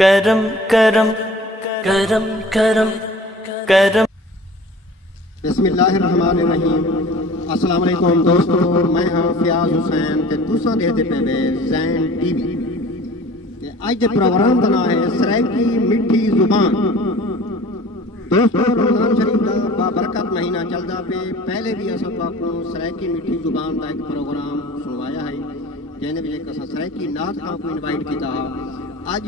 کرم کرم کرم کرم کرم۔ بسم اللہ الرحمن الرحیم۔ السلام علیکم دوستو، میں ہاں فیاض حسین تے تساں دیکھدے پے زین ٹی وی تے اج دے پروگرام دا نام ہے سرائکی میٹھی زبان۔ دوستو رمضان شریف دا بابرکت مہینہ چلدا پے، پہلے بھی اساں کو سرائکی میٹھی زبان دا ایک پروگرام سنوایا ہے جنے وچ اساں سرائکی نعت خاں کو انوائٹ کیتا ہے۔ اج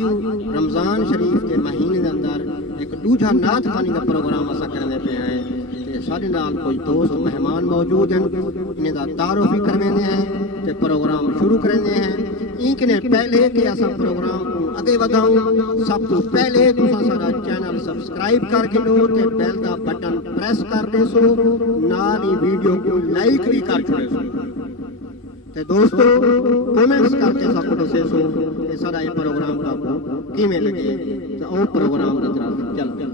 رمضان شریف کے مہینے دے اندر ایک دوجا نعت خوانی دا پروگرام اساں کرنے پے ہیں تے سارے نال کوئی دوست مہمان موجود ہیں، انہیں دا تعارف بھی کرویندے ہیں تے پروگرام شروع کریندے ہیں۔ اینکنے پہلے کہ اساں پروگرام کو اگے ودھاؤں، سب تو پہلے تساں سارا چینل سبسکرائب کر کے لو تے بیل دا بٹن پریس کر دے سو، نال ہی ویڈیو کو لائک بھی کر چھوڑے سو تے دوستو کومنٹس کر کے سب کو دسے سو کہ سارا یہ پروگرام کا کو کیویں لگے تے او پروگرام دی طرف چلتے ہیں۔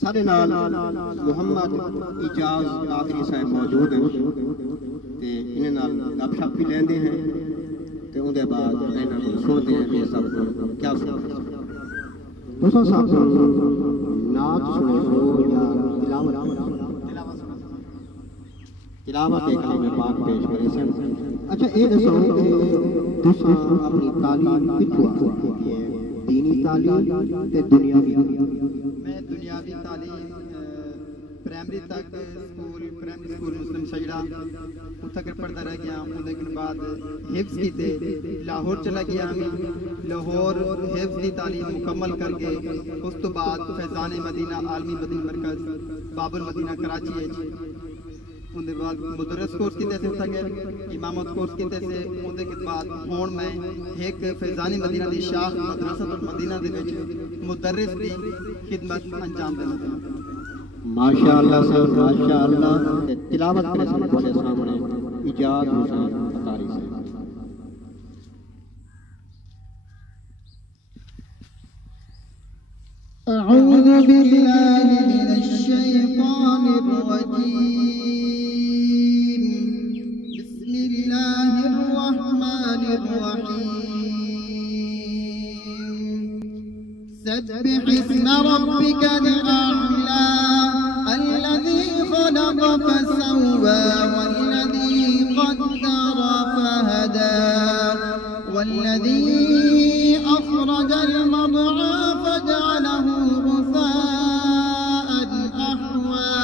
سارے نال محمد اجاز قادری صاحب موجود ہیں تے انہاں نال گپ شپ بھی لیندے ہیں تے اون دے بعد انہاں کو سنتے ہیں کہ سب کو کیا سنتے ہیں۔ دوستو صاحب نعت سنو سو یا تلاوت کے کلام پاک پیش کرے سن۔ اچھا یہ دسو کہ تساں اپنی تعلیم کتھوں حاصل کی ہے، دینی تعلیم تے دنیاوی؟ میں دنیاوی تعلیم پرائمری تک پرائمری سکول مسلم سجڑا اتھا پڑھتا رہ گیا، لیکن بعد حفظ کی تے لاہور چلا گیا، لاہور حفظ کی تعلیم مکمل کر کے اس تو بعد فیضان مدینہ عالمی مدینہ مرکز باب المدینہ کراچی ہے، ان کے بعد مدرس کورس کیتے سے اتھا گئے، امامت کورس کیتے سے ان کے بعد ہون میں ایک فیضانی مدینہ دی شاخ مدرسۃ المدینہ دے وچ مدرس دی خدمت انجام دینا چاہتا ہوں۔ ماشاءاللہ سر ماشاءاللہ۔ تلاوت کرے سن تھوڑے سامنے اجاز حسین قادری سے۔ اعوذ باللہ من الشیطان الرجیم، بسم اللہ الرحمن الرحیم، سبح اسم ربک الاعلی الذی خلق فسوى والذی قدر فهدى والذی اخرج المرعى فجعله غثاء احوى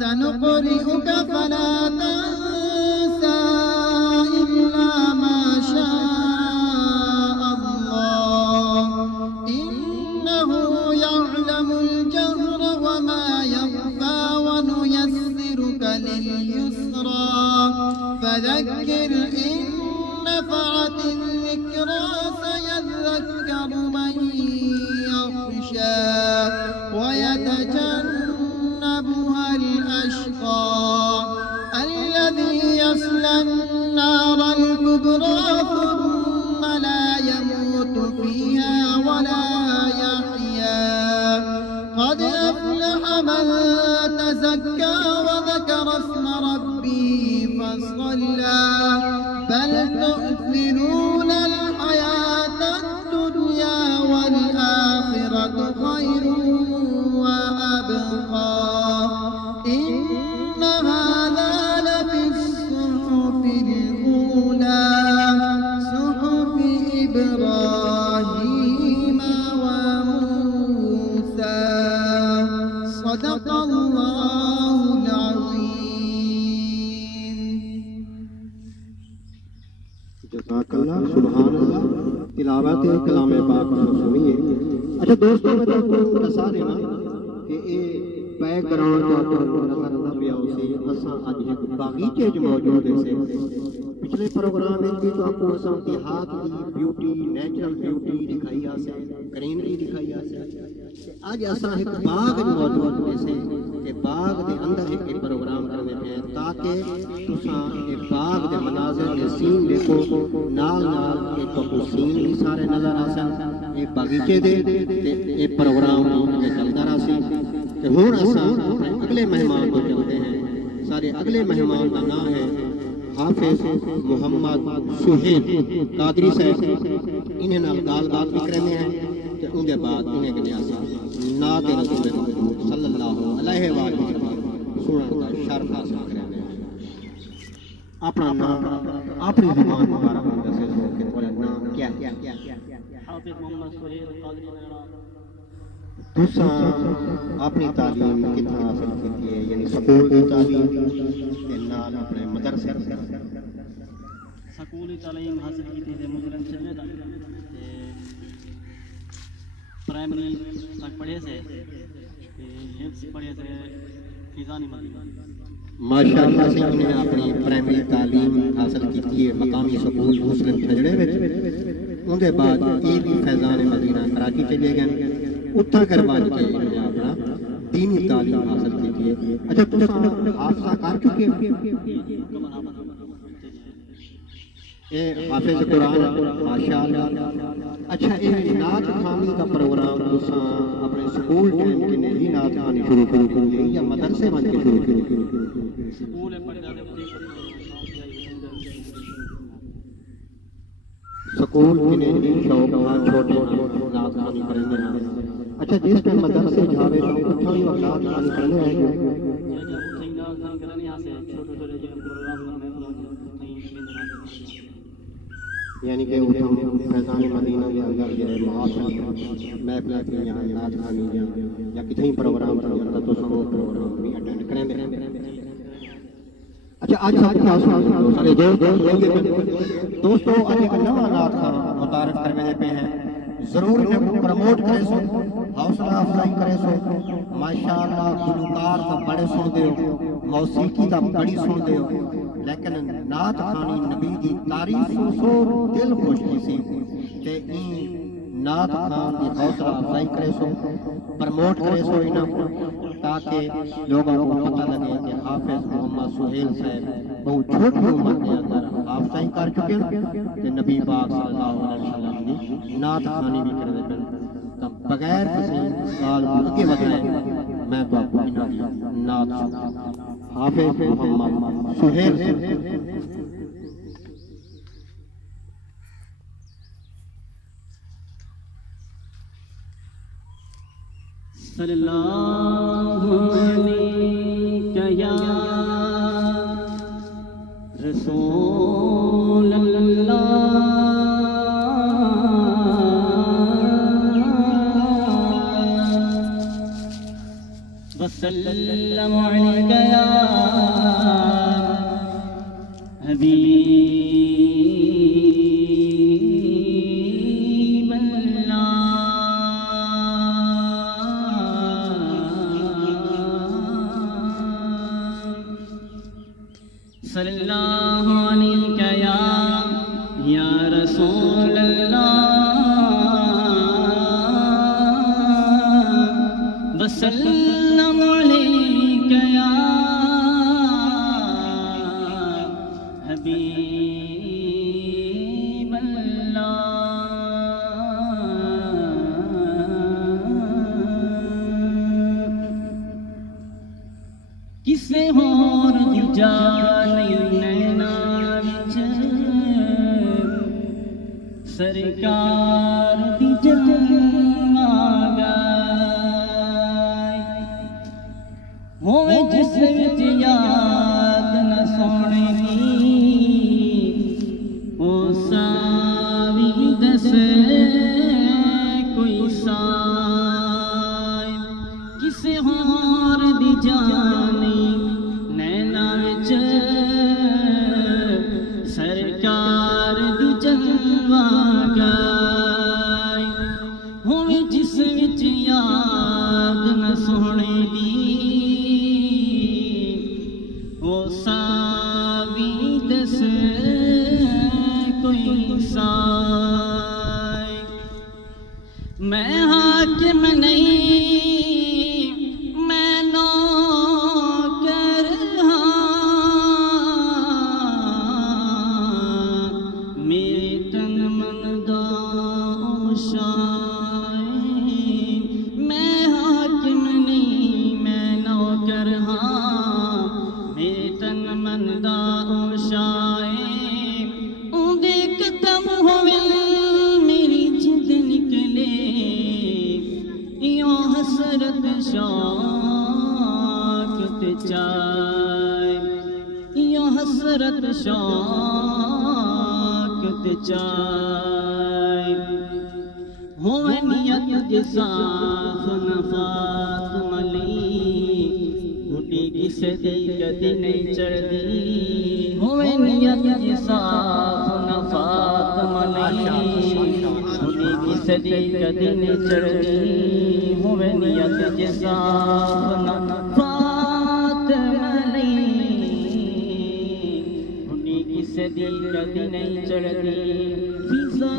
سنقرئك فلا تنسى إلا ما شاء الله إنه يعلم الجهر وما يخفى ونيسرك لليسرى فذكر إن نفعت الذكرى سيذكر من يخشى ويتجنبها الأشقى الذي يصلى النار الكبرى ثم لا يموت فيها ولا يحيا قد أفلح من تزكى وذكر اسم ربه فصلى بل تؤثرون الحياة الدنيا والآخرة خير وأبقى إن هذا لفي الصحف الأولى صحف إبراهيم وموسى صدق الله العظيم۔ جزاک اللہ، سبحان اللہ۔ تلاوت کلام پاک سنیے۔ اچھا دوستو میں تو دسا دینا کہ یہ بیک گراؤنڈ کا نظر آتا پیا اسی اساں اج ایک باغیچے وچ موجود سے۔ پچھلے پروگرام وچ بھی تو آپ کو اساں دیہات دی بیوٹی، نیچرل بیوٹی دکھائی آسے، گرینری دکھائی آسے۔ اج اساں ایک باغ وچ موجود سے کہ باغ دے اندر ایک پروگرام کرنے پے ہیں تاکہ تساں یہ باغ دے مناظر دے سین دیکھو، نال نال ایک کو سین بھی سارے نظر آسن، یہ باغیچے دے تے یہ پروگرام اگے چلدا رہسی۔ کہ ہن اساں اپنے اگلے مہمان کو چلتے ہیں۔ سارے اگلے مہمان کا نام ہے حافظ محمد سہیل قادری صاحب. انہیں نال گال بات بھی کرنے ہیں کہ ان دے بعد انہیں کہنے آسا نات رسول محمود صلی اللہ علیہ وآلہ وسلم سنن کا شرف حاصل کرنے ہیں اپنا نام اپنی زبان مبارک میں دسے سو کہ بولے نام کیا ہے حافظ محمد سہیل قادری میرا دوسرا اپنی تعلیم کتنا حاصل کی ہے یعنی سکول کی تعلیم کے نال اپنے مدرسے سکولی تعلیم حاصل کی تھی مسلم چلے تھا پرائمری تک پڑھے سے حفظ پڑھے سے فیضانی مدینہ ماشاءاللہ سے انہیں اپنی پرائمری تعلیم حاصل کی تھی مقامی سکول مسلم چھجڑے میں ان کے بعد ایک فیضان مدینہ کراچی چلے گئے اتر کربان کے انہیں اپنا دینی تعلیم حاصل کی تھی اچھا تو حافظہ کر چکے اے حافظ قرآن ماشاءاللہ اچھا اے نعت خوانی کا پروگرام دوسرا اپنے سکول ٹائم کے نہیں نعت خوانی شروع کرو یا مدرسے بن کے شروع کرو سکول پڑھ جاتے سکول کے نہیں شوق چھوٹے نعت خوانی کرنے ہیں اچھا جس میں مدرسے جاوے تو تھوڑی وقت نعت خوانی کرنے ہیں یعنی کہ فیضان مدینہ کے اندر جو ہے محاصر محفلیں تھیں یہاں نعت خوانی یا کتنے پروگرام کرتا تو سب پروگرام بھی اٹینڈ کریں دے اچھا آج ساتھ سارے دوستو آج ایک نوا نعت خواں متعارف کرنے پہ ہیں ضرور انہیں پروموٹ کرے سو حوصلہ افزائی کرے سو ماشاءاللہ گلوکار کا بڑے سن دے ہو موسیقی کا بڑی سن دے ہو لیکن نعت خوانی نبی دی تعریف سو دل خوش کسی تے این نعت خوان کی حوصلہ افزائی کرے سو پروموٹ کرے سو انہوں تاکہ لوگوں کو پتہ لگے کہ حافظ محمد سہیل صاحب بہت چھوٹی عمر کے اندر حافظائی کر چکے کہ نبی پاک صلی اللہ علیہ وسلم نے نعت خوانی بھی کر دے تب بغیر کسی سال کے بدلے میں تو آپ کو انہوں نے نعت حافظ محمد سہیل صلی اللہ علیہ یا رسول اللہ وسلم علیک یا حبیب اللہ صلی اللہ علیک یا رسول اللہ وسلم علیک یا حبیب اللہ کسے ہور دی جانی نینا وچ سرکار دی جلوہ گائے ہوئے جس وچ یاد نہ سونے دی او ساوی دس کوئی سائے کسے ہور دی جانی نینا وچ سرکار دی جلوہ گائے ہوئے جس وچ یاد نہ سونے دی او ساوی دس کوئی سائے میں حاکم نہیں میں نوکر ہاں میرے تن من دا شائے میں حاکم نہیں میں نوکر ہاں میرے تن من دا شائے اون دے قدم ہوئے میری حضرت شوق تے چائے ہوئے نیت جے صاف نفات ملی بھٹی کسے دی کدی نہیں چڑھدی ہوئے نیت جے صاف نفات ملی بھٹی کسے دی کدی نہیں چڑھدی ہوئے نیت جے صاف نفات ملی بھٹی کسے دی کدی نہیں چڑھدی فضا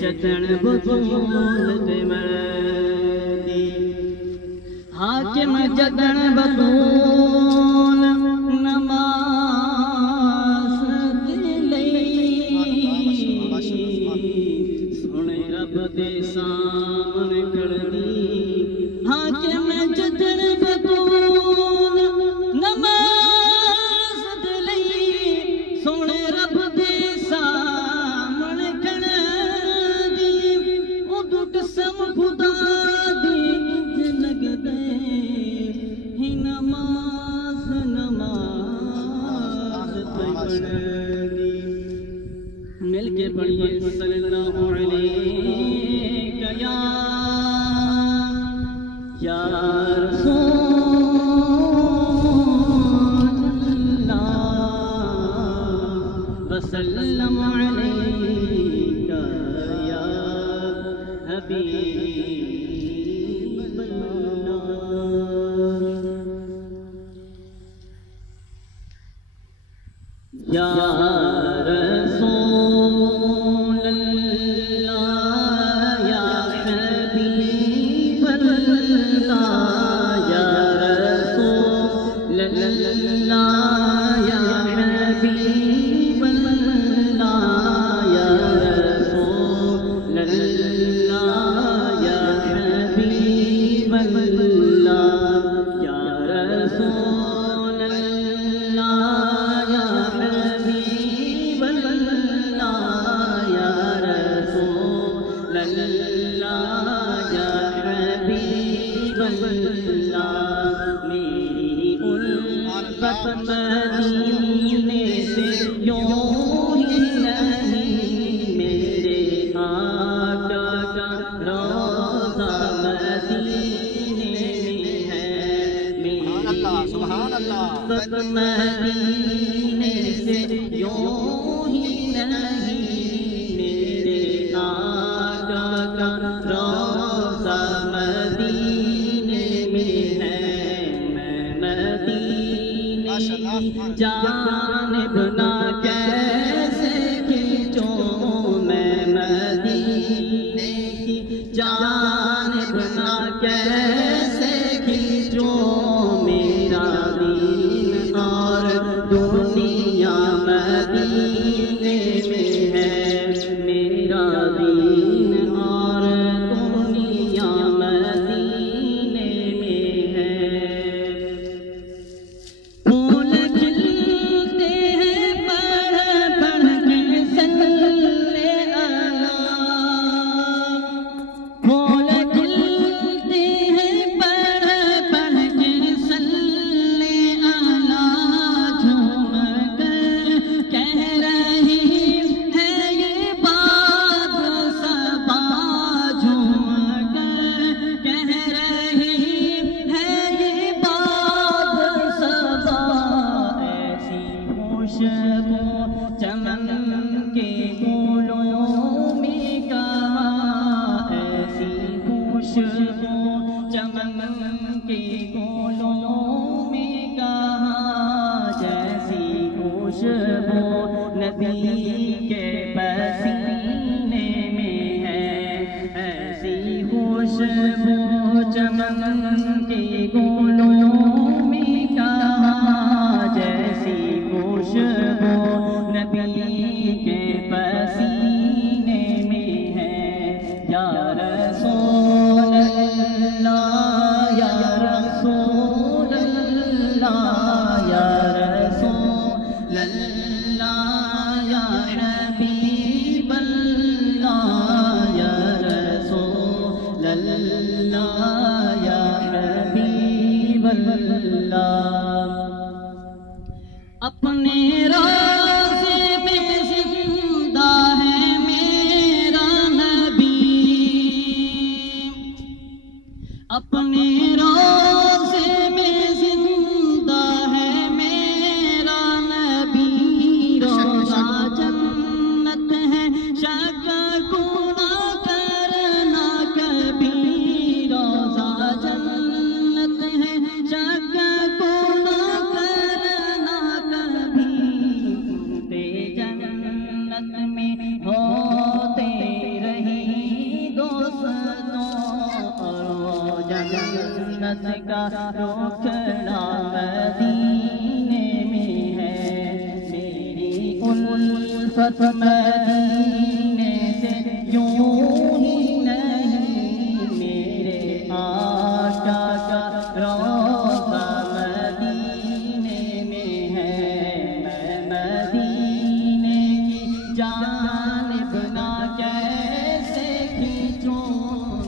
جدن بطول تے مردی حاکم جدن بطول نماز دلئی سونے رب دے سامنے کردی حاکم جدن بطول نماز دلئی سونے رب دے سامنے قسم خدا دی لگ دے ہی نماز پڑھنی مل کے پڑھیے صلی اللہ علیہ یا رسول اللہ وسلم علیہ حبیب اللہ یا رسول اللہ یا حبیب اللہ یا رسول اللہ یا حبیب اللہ یا رسول اللہ یا حبیب اللہ یا رسول اللہ یا حبیب اللہ یا رسول اللہ یا حبیب اللہ میری الفت مدینے سے یوں ہی نہیں میرے آقا کا روضہ مدینے میں ہے میری الفت مدینے سے یوں ہی نہیں میرے آقا کا روضہ مدینے میں ہے میں مدینے کی جانب نہ کیسے کھینچوں میں مدینے کی جانب نہ کیسے کھینچوں میرا دین اور دنیا مدینے میں ہے میرا دین اور دنیا مدینے میں ہے پھول کھلتے ہیں پڑھ پڑھ کے صلی اللہ پھول کھلتے ہیں پڑھ پڑھ کے صلی اللہ جھوم کر کہہ رہی ہے یہ بات صبا جھوم کر کہہ رہی ہے یہ بات صبا ایسی خوشبو چمن کے گلوں میں کہاں ایسی خوشبو چمن کے گلوں میں کہاں جیسی خوشبو نبی کے پسینے میں ہے ایسی خوشبو چمن کے گلوں میں کہاں جیسی خوشبو نبی کے پسینے میں ہے یا رسول اللہ یا رسول اللہ یا رسول اللہ یا حبیب اللہ یا رسول اللہ جنت کا روکنا مدینے میں ہے میری الفت مدینے سے یوں ہی نہیں میرے آقا کا روضہ مدینے میں ہے میں مدینے کی جانب نہ کیسے کھینچوں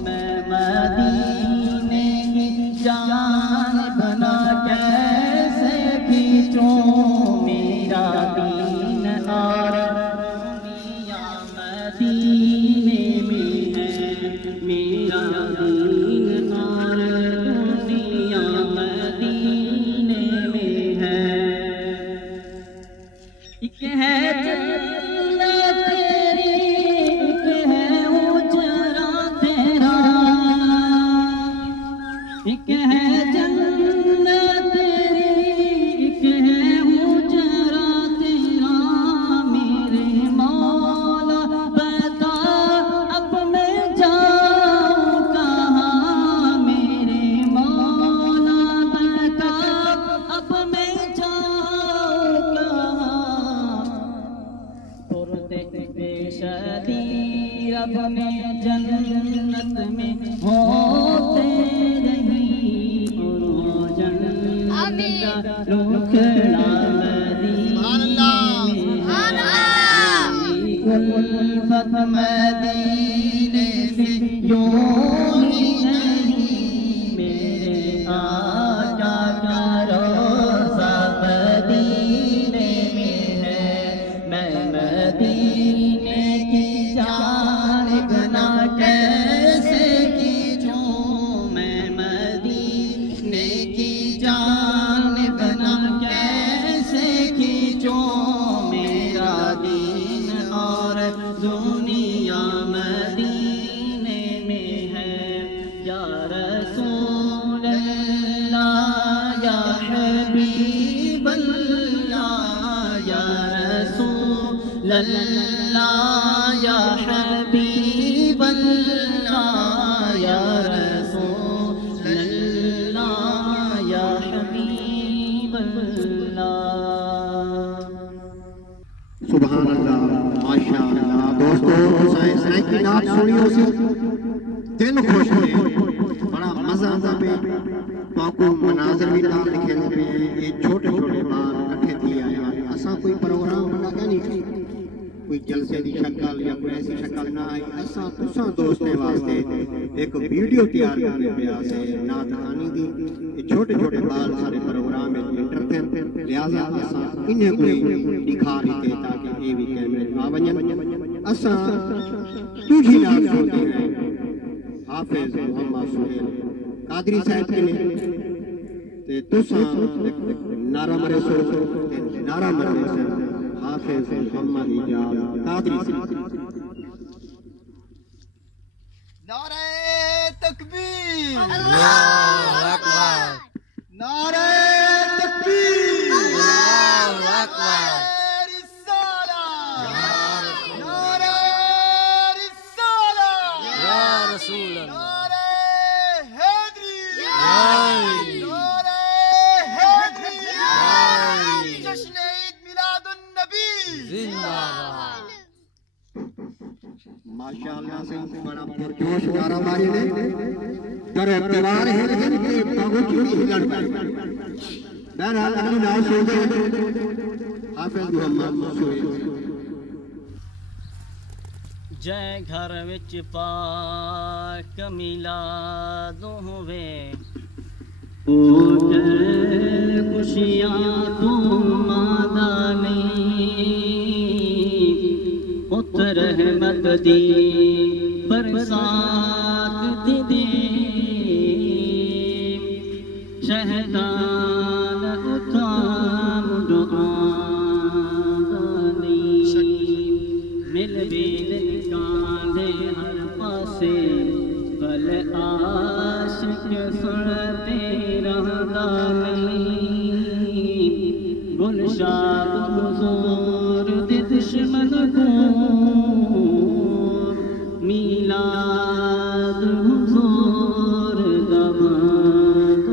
میں مدینے کی جانب نہ کیسے کھینچوں میرا دین اور دنیا مدینے میں ہے میرا دین اور دنیا مدینے میں ہے ایک ہے جنت تیری ایک ہے اجرا تیرا ایک ہے جنت تیری ایک ہے اجرا تیرا میرے مولا بتا اب میں جاؤں کہاں میرے مولا بتا اب میں جاؤں کہاں شدی رب میں جنت میں ہوتے رہی اور وہ جنت کا رکھنا مدینے الفت مدینے سے یوں ہی نہیں میرے آقا کا روضہ مدینے میں ہے میں مدینے کی جانب نہ کیسے کھینچوں میں مدینے کی جانب نہ کیسے کھینچوں میرا دین اور دنیا مدینے میں ہے یا رسول اللہ یا حبیب اللہ یا رسول اللہ یا حبیب اللہ یا رسول اللہ یا حبیب اللہ سبحان اللہ ماشاء اللہ دوستو سائیں کی نعت سنی ہو سی دل خوش ہوئے بڑا مزہ آتا پہ پاکو مناظر بھی نام لکھے پہ یہ چھوٹے چھوٹے بار کٹھے تھی آیا اساں کوئی پروگرام لگا نہیں تھی کوئی جلسے دی شکل یا کوئی ایسی شکل نہ آئی اساں تساں دوستے واسطے ایک ویڈیو تیار کرنے پہ آسے نعت خانی دی یہ چھوٹے چھوٹے بال سارے پروگرام میں انٹر تھے لہذا اساں انہیں کوئی دکھا نہیں تھے تاکہ یہ بھی کیمرے آونین اساں تجھی نعت سنتے ہیں حافظ محمد سہیل قادری صاحب کے لیے تساں نعرہ مرے سو نعرہ مرے سو حافظ محمد اجاز قادری صاحب نعرہ تکبیر اللہ اکبر نعرہ تکبیر اللہ اکبر رسالہ نعرہ رسالہ یا رسول اللہ نعرہ حیدری حیدری نعرہ حیدری جشن عید میلاد النبی زندہ باد ماشاءاللہ سے بڑا پرجوش نعرہ ماری نے در اقتدار ہے لیکن کہ بہت ہی ہلڑ پڑ بہرحال اگلی نعت سن دے حافظ محمد سہیل جے گھر وچ پاک میلاد ہووے او جے خوشیاں تو مادا نہیں ات رحمت دی برسات دی شہدان اتھام دعا دانی مل بیل کاندے ہر پاسے بل عاشق سنتے رہدانی گلشاد حضور دی دشمن کو میلاد حضور دماد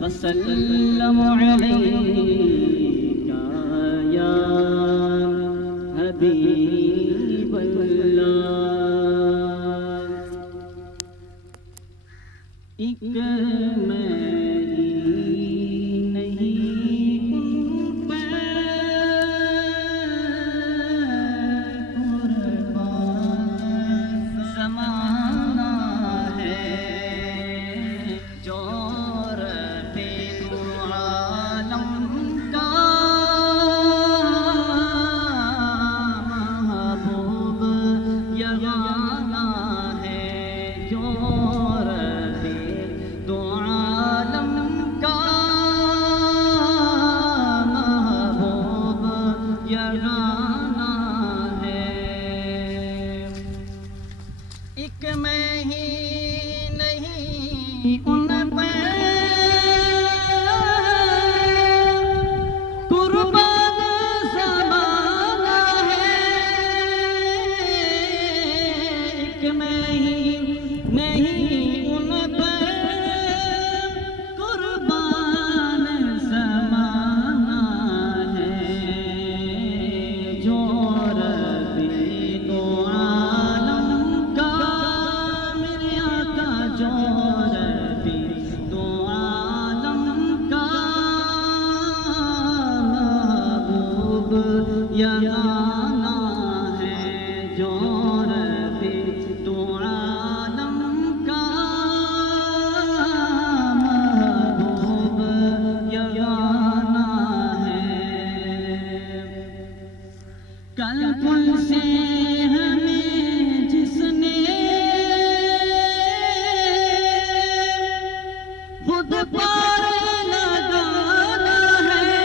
وسلم عليك يا حبيب الله ایک میں ہی نہیں ان پہ قربان زمانہ ہے جو ایک میں ہی نہیں ان پہ قربان زمانہ ہے ایک میں ہی نہیں ان پہ قربان زمانہ ہے جو یگانہ ہے جو ربی تو عالم کا محبوب یگانہ ہے کل پل سے ہمیں جس نے خود پار لگانا ہے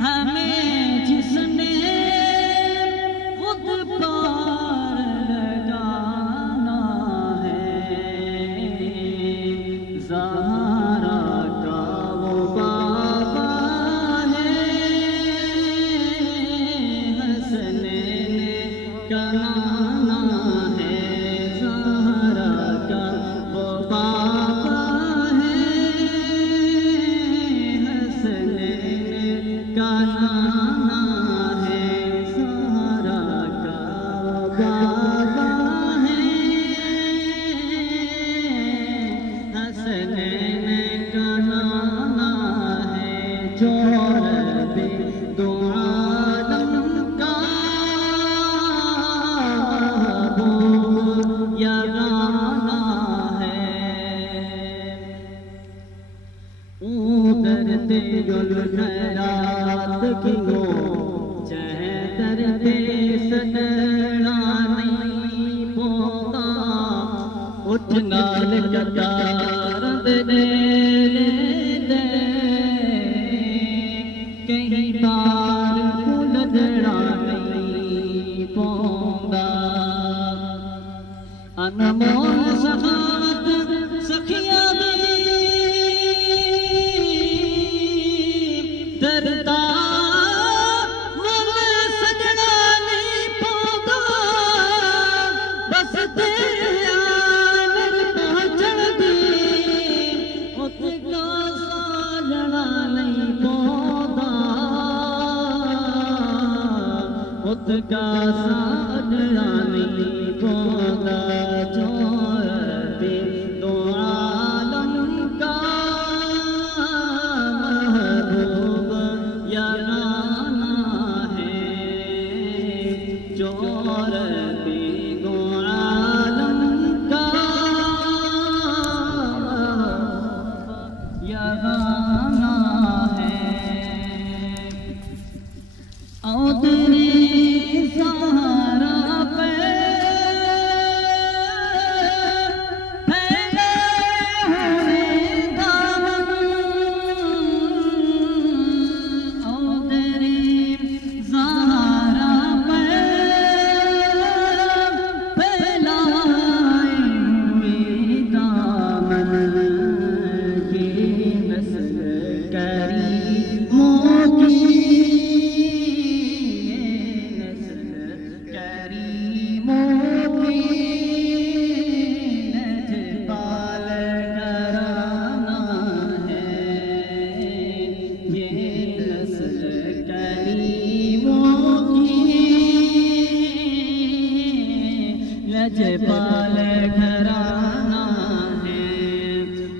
ہمیں جس نے خود پار لگانا ہے زہرا کا وہ بابا ہے حسنین کا نانا ہے زہرا کا وہ بابا نانا ہے سارا کا بابا ہے حسنین کا نانا ہے جو ربی دو عالم کا محبوب یگانہ ہے ادھرتے گل خیرات کی گو چاہے درتے سنڑا نہیں پوتا اٹھ نال قطار دے دے کہیں بار کلدڑا نہیں پوندا انمول سخاوت سخیاں دردا مل سجنا نہیں پوندا بس تیرے پہنچن دی ات کا ساجنا نہیں پوندا ات کا ساجنا نہیں پوندا جو ربی دو عالم کا یگانہ ہے جو ربی دو عالم کا یگانہ ہے او تیری سہارا پہ پھیلے ہوئے دامن او تیری سہارا پہ لجپال گھرانہ ہے،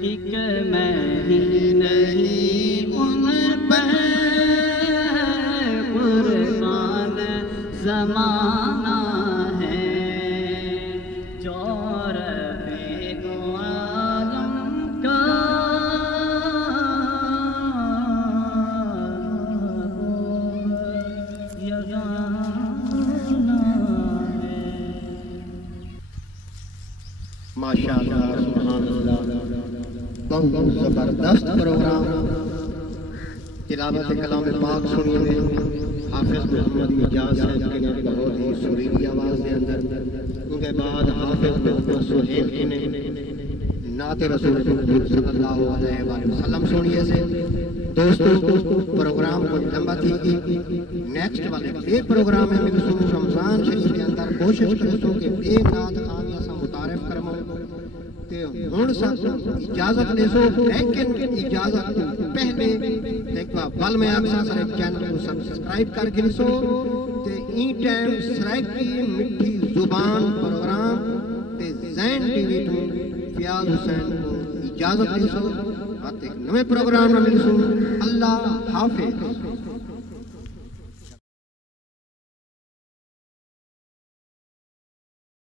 ایک میں ہی نہیں ان پہ قربان زمانہ ہے، جو رفیق عالم کا ماشاءاللہ سبحان اللہ، بہت زبردست پروگرام۔ تلاوت کلام پاک سنیے حافظ محمد اجاز صاحب کے نے بہت ہی سریلی آواز کے اندر، ان کے بعد حافظ محمد سہیل کی نے نعت رسول صلی اللہ علیہ وسلم سنیے سے۔ دوستو پروگرام کو لمبا تھی گی، نیکسٹ والے بے پروگرام ہے میں سنوں رمضان شریف کے اندر کوشش کروں کہ بے نعت خانی ایسا متعارف کرموں تے ہون سا اجازت لے سو، لیکن اجازت پہلے دیکھوا بل میں آپ سا سارے چینل کو سبسکرائب کر کے سو تے این ٹائم سرائک کی مٹھی زبان پروگرام تے زین ٹی وی تو فیاض حسین کو اجازت لے سو، ایک نئے پروگرام میں مل سو۔ اللہ حافظ۔